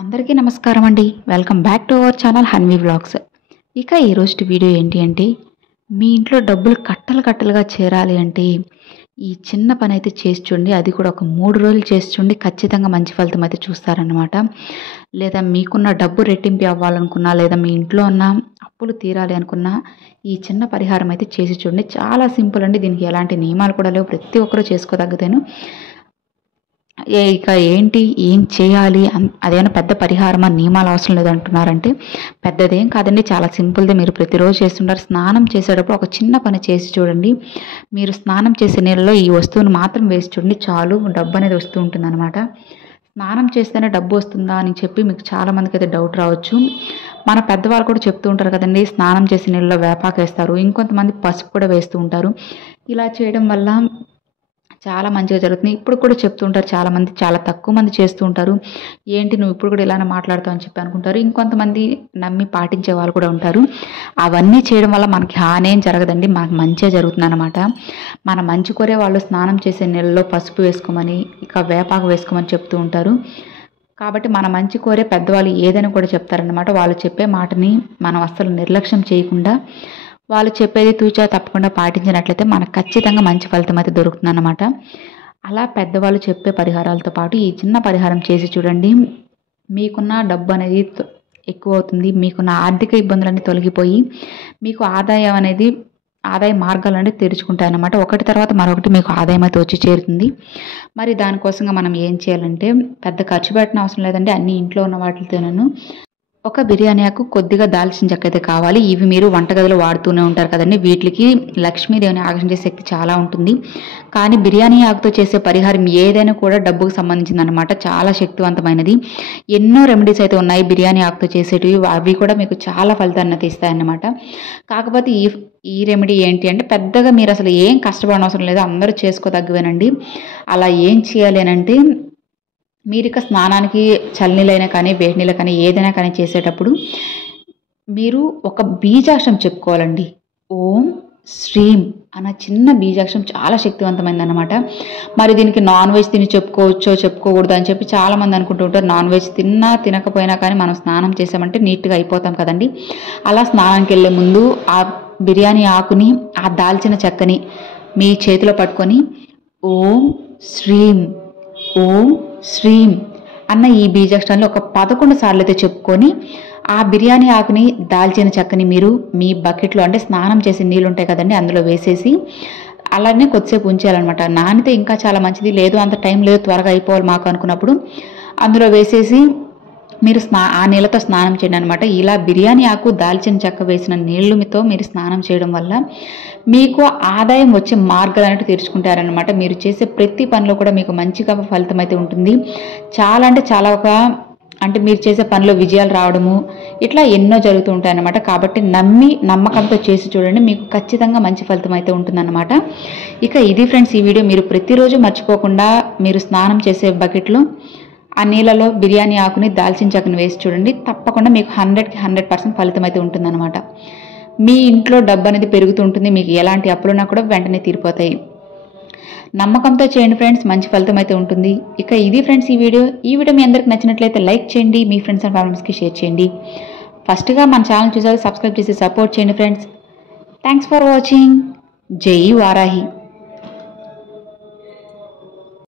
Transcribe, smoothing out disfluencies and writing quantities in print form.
అందరికీ నమస్కారం అండి. Welcome back to our channel Hanvi vlogs. ఇక ఈరోజు వీడియో ఏంటి అంటే, మీ ఇంట్లో డబ్బులు కట్టలు కట్టలుగా చేరాలి అంటే ఈ చిన్న పని అయితే చేసి చూడండి. అది కూడా ఒక 3 రోజులు చేసి చూడండి. ఖచ్చితంగా మంచి ఫలితం అయితే చూస్తారనమాట. లేదా మీకున్న డబ్బు రెట్టింపు అవ్వాలనుకున్నా, లేదా మీ ఇంట్లో ఉన్న అప్పులు తీరాలి అనుకున్నా ఈ చిన్న పరిహారం అయితే చేసి చూడండి. చాలా సింపుల్ అండి. దీనికి ఎలాంటి నియమాలు కూడా లేవు. ప్రతి ఒక్కరూ చేసుకోదగ్గదేను. ఇక ఏంటి ఏం చేయాలి అదేమైనా పెద్ద పరిహారమా, నియమాలు అవసరం లేదంటున్నారంటే పెద్దదేం కాదండి. చాలా సింపుల్దే. మీరు ప్రతిరోజు చేస్తుంటారు. స్నానం చేసేటప్పుడు ఒక చిన్న పని చేసి చూడండి. మీరు స్నానం చేసే నీళ్ళలో ఈ వస్తువును మాత్రం వేసి చూడండి. చాలు డబ్బు అనేది వస్తూ ఉంటుంది అనమాట. స్నానం చేస్తేనే డబ్బు వస్తుందా అని చెప్పి మీకు చాలామందికి అయితే డౌట్ రావచ్చు. మన పెద్దవాళ్ళు కూడా చెప్తూ ఉంటారు కదండి, స్నానం చేసే నీళ్ళలో వేపాకు వేస్తారు, ఇంకొంతమంది పసుపు కూడా వేస్తూ ఉంటారు. ఇలా చేయడం వల్ల చాలా మంచిగా జరుగుతుంది. ఇప్పుడు కూడా చెప్తుంటారు చాలామంది. చాలా తక్కువ మంది చేస్తూ ఉంటారు. ఏంటి నువ్వు ఇప్పుడు కూడా ఇలానే మాట్లాడతావు అని చెప్పి అనుకుంటారు. ఇంకొంతమంది నమ్మి పాటించే వాళ్ళు కూడా ఉంటారు. అవన్నీ చేయడం వల్ల మనకి హాని ఏం జరగదండి. మనకు మంచిగా జరుగుతుంది అనమాట. మన మంచి కోరే వాళ్ళు స్నానం చేసే నీళ్ళలో పసుపు వేసుకోమని, ఇక వేపాకు వేసుకోమని చెప్తూ ఉంటారు. కాబట్టి మన మంచి కోరే పెద్దవాళ్ళు ఏదైనా కూడా చెప్తారనమాట. వాళ్ళు చెప్పే మాటని మనం అస్సలు నిర్లక్ష్యం చేయకుండా, వాళ్ళు చెప్పేది తూచా తప్పకుండా పాటించినట్లయితే మనకు ఖచ్చితంగా మంచి ఫలితం అయితే దొరుకుతుందన్నమాట. అలా పెద్దవాళ్ళు చెప్పే పరిహారాలతో పాటు ఈ చిన్న పరిహారం చేసి చూడండి. మీకున్న డబ్బు అనేది ఎక్కువ అవుతుంది. మీకున్న ఆర్థిక ఇబ్బందులన్నీ తొలగిపోయి మీకు ఆదాయ మార్గాలు అనేవి తెరుచుకుంటాయి అన్నమాట. ఒకటి తర్వాత మరొకటి మీకు ఆదాయం అయితే వచ్చి చేరుతుంది. మరి దానికోసంగా మనం ఏం చేయాలంటే, పెద్ద ఖర్చు పెట్టిన అవసరం లేదండి. అన్ని ఇంట్లో ఉన్న వాటితోనూ ఒక బిర్యానీ ఆకు, కొద్దిగా దాల్చిన చెక్క అయితే కావాలి. ఇవి మీరు వంటగదిలో వాడుతూనే ఉంటారు కదండి. వీటికి లక్ష్మీదేవిని ఆకర్షించే శక్తి చాలా ఉంటుంది. కానీ బిర్యానీ ఆకుతో చేసే పరిహారం ఏదైనా కూడా డబ్బుకు సంబంధించింది అనమాట. చాలా శక్తివంతమైనది. ఎన్నో రెమెడీస్ అయితే ఉన్నాయి బిర్యానీ ఆకుతో చేసేటివి. అవి కూడా మీకు చాలా ఫలితాన్ని అయితే ఇస్తాయన్నమాట. కాకపోతే ఈ రెమెడీ ఏంటి అంటే, పెద్దగా మీరు అసలు ఏం కష్టపడనవసరం లేదు. అందరూ చేసుకోదగ్గవేనండి. అలా ఏం చేయాలి అని అంటే, మీరు ఇక స్నానానికి చల్లనీళ్ళైనా కానీ వేడి నీళ్ళు కానీ ఏదైనా కానీ చేసేటప్పుడు మీరు ఒక బీజాక్షరం చెప్పుకోవాలండి. ఓం శ్రీం అన్న చిన్న బీజాక్షరం చాలా శక్తివంతమైందన్నమాట. మరి దీనికి నాన్ వెజ్ తిని చెప్పుకోవచ్చో చెప్పుకోకూడదు అని చెప్పి చాలామంది అనుకుంటూ ఉంటారు. నాన్ వెజ్ తిన్నా తినకపోయినా కానీ మనం స్నానం చేసామంటే నీట్గా అయిపోతాం కదండి. అలా స్నానానికి వెళ్ళే ముందు ఆ బిర్యానీ ఆకుని, ఆ దాల్చిన చెక్కని మీ చేతిలో పట్టుకొని ఓం శ్రీం ఓం శ్రీం అన్న ఈ బీజాక్షరాన్ని ఒక 11 సార్లు అయితే చెప్పుకొని, ఆ బిర్యానీ ఆకుని, దాల్చిన చెక్కని మీరు మీ బకెట్లో, అంటే స్నానం చేసే నీళ్ళు ఉంటాయి కదండి, అందులో వేసేసి అలానే కొద్దిసేపు ఉంచేయాలన్నమాట. నానితే ఇంకా చాలా మంచిది. లేదు అంత టైం లేదు, త్వరగా అయిపోవాలి మాకు అనుకున్నప్పుడు అందులో వేసేసి మీరు ఆ నీళ్ళతో స్నానం చేయండి అనమాట. ఇలా బిర్యానీ ఆకు, దాల్చిన చెక్క వేసిన నీళ్ళతో మీరు స్నానం చేయడం వల్ల మీకు ఆదాయం వచ్చే మార్గాలు అనేవి తెరుచుకుంటారనమాట. మీరు చేసే ప్రతి పనిలో కూడా మీకు మంచిగా ఫలితం అయితే ఉంటుంది. చాలా అంటే చాలా అంటే మీరు చేసే పనిలో విజయాలు రావడము ఇట్లా ఎన్నో జరుగుతూ ఉంటాయన్నమాట. కాబట్టి నమ్మకంతో చేసి చూడండి. మీకు ఖచ్చితంగా మంచి ఫలితం అయితే ఉంటుందన్నమాట. ఇక ఇది ఫ్రెండ్స్ ఈ వీడియో. మీరు ప్రతిరోజు మర్చిపోకుండా మీరు స్నానం చేసే బకెట్లో ఆ నీళ్ళలో బిర్యానీ ఆకుని, దాల్చిన చెక్కని వేసి చూడండి. తప్పకుండా మీకు 100కి 100% ఫలితం అయితే ఉంటుందన్నమాట. మీ ఇంట్లో డబ్బు అనేది పెరుగుతుంటుంది. మీకు ఎలాంటి అప్పులున్నా కూడా వెంటనే తీరిపోతాయి. నమ్మకంతో చేయండి ఫ్రెండ్స్, మంచి ఫలితం అయితే ఉంటుంది. ఇక ఇది ఫ్రెండ్స్ ఈ వీడియో మీ అందరికి నచ్చినట్లయితే లైక్ చేయండి, మీ ఫ్రెండ్స్ అండ్ ఫ్యామిలీస్కి షేర్ చేయండి. ఫస్ట్గా మన ఛానల్ చూసారు, సబ్స్క్రైబ్ చేసి సపోర్ట్ చేయండి ఫ్రెండ్స్. Thanks for watching. జై వారాహి.